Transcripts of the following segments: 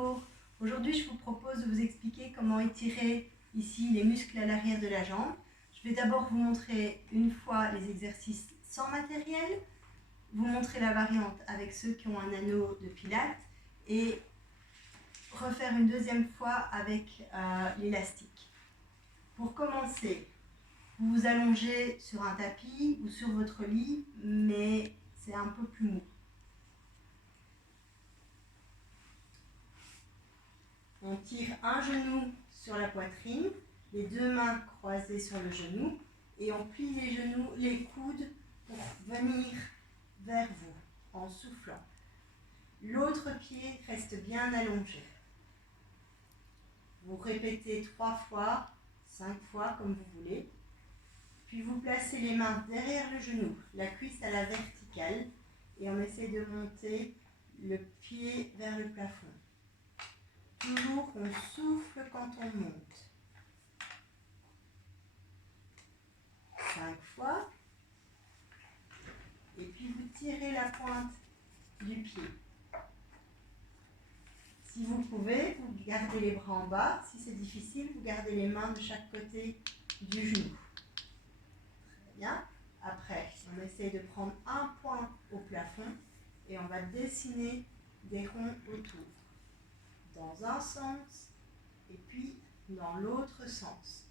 Bonjour, aujourd'hui je vous propose de vous expliquer comment étirer ici les muscles à l'arrière de la jambe. Je vais d'abord vous montrer une fois les exercices sans matériel, vous montrer la variante avec ceux qui ont un anneau de pilates et refaire une deuxième fois avec l'élastique. Pour commencer, vous vous allongez sur un tapis ou sur votre lit, mais c'est un peu plus mou. On tire un genou sur la poitrine, les deux mains croisées sur le genou et on plie les genoux, les coudes pour venir vers vous en soufflant. L'autre pied reste bien allongé. Vous répétez 3 fois, 5 fois comme vous voulez. Puis vous placez les mains derrière le genou, la cuisse à la verticale et on essaie de monter le pied vers le plafond. Toujours, on souffle quand on monte. 5 fois. Et puis vous tirez la pointe du pied. Si vous pouvez, vous gardez les bras en bas. Si c'est difficile, vous gardez les mains de chaque côté du genou. Très bien. Après, on essaie de prendre un point au plafond et on va dessiner des ronds autour. Dans un sens et puis dans l'autre sens.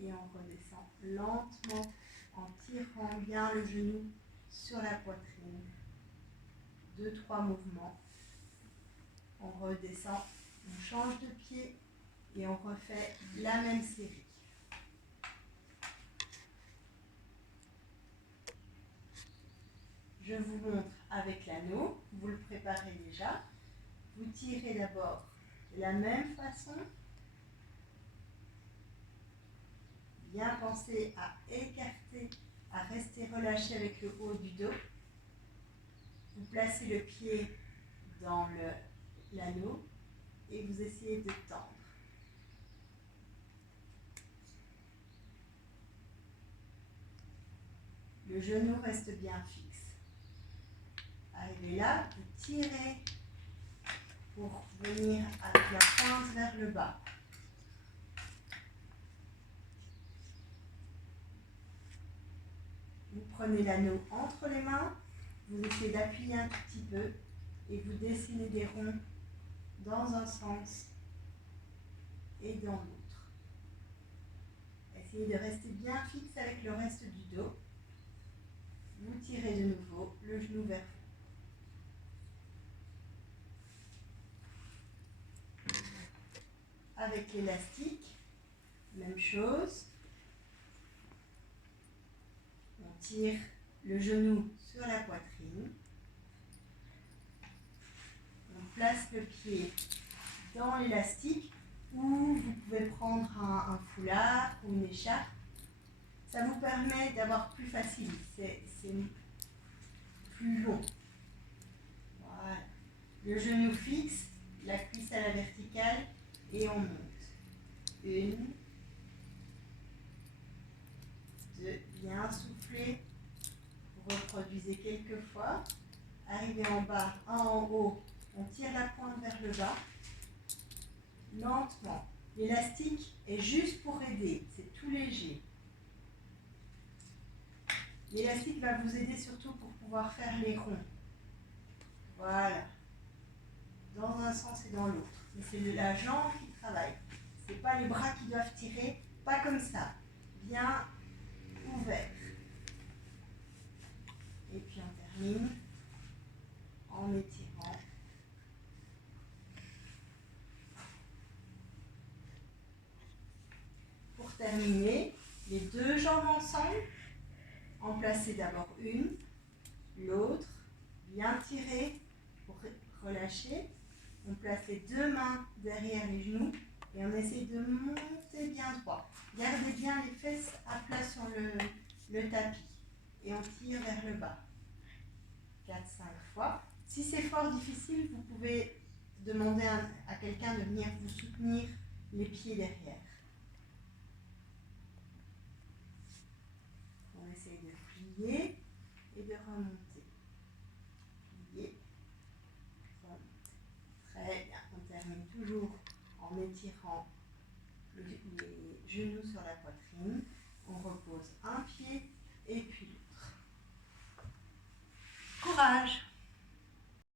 Et on redescend lentement en tirant bien le genou sur la poitrine. 2-3 mouvements. On redescend, on change de pied et on refait la même série. Je vous montre avec l'anneau, vous le préparez déjà. Vous tirez d'abord de la même façon. Bien penser à écarter, à rester relâché avec le haut du dos. Vous placez le pied dans l'anneau et vous essayez de tendre. Le genou reste bien fixe. Arrivez là, vous tirez pour venir avec la pointe vers le bas. Vous prenez l'anneau entre les mains, vous essayez d'appuyer un tout petit peu et vous dessinez des ronds dans un sens et dans l'autre. Essayez de rester bien fixe avec le reste du dos. Vous tirez de nouveau le genou vers vous. Avec l'élastique, même chose. On tire le genou sur la poitrine. On place le pied dans l'élastique ou vous pouvez prendre un foulard ou une écharpe. Ça vous permet d'avoir plus facile, c'est plus long. Voilà. Le genou fixe, la cuisse à la verticale et on monte. 1, 2, bien souffler. Vous reproduisez quelques fois. Arrivez en bas, un en haut, on tire la pointe vers le bas. Lentement. L'élastique est juste pour aider, c'est tout léger. L'élastique va vous aider surtout pour pouvoir faire les ronds. Voilà. Dans un sens et dans l'autre. Mais c'est la jambe qui travaille. Ce n'est pas les bras qui doivent tirer, pas comme ça. Bien ouvert. Et puis on termine en étirant. Pour terminer, les deux jambes ensemble. En placer d'abord une, l'autre, bien tirer pour relâcher. On place les deux mains derrière les genoux et on essaie de monter bien droit. Gardez bien les fesses à plat sur le tapis et on tire vers le bas. 4-5 fois. Si c'est fort difficile, vous pouvez demander à quelqu'un de venir vous soutenir les pieds derrière. On essaye de plier et de remonter. Plier, remonter. Très bien. On termine toujours en étirant les genoux sur la poitrine. On repose un pied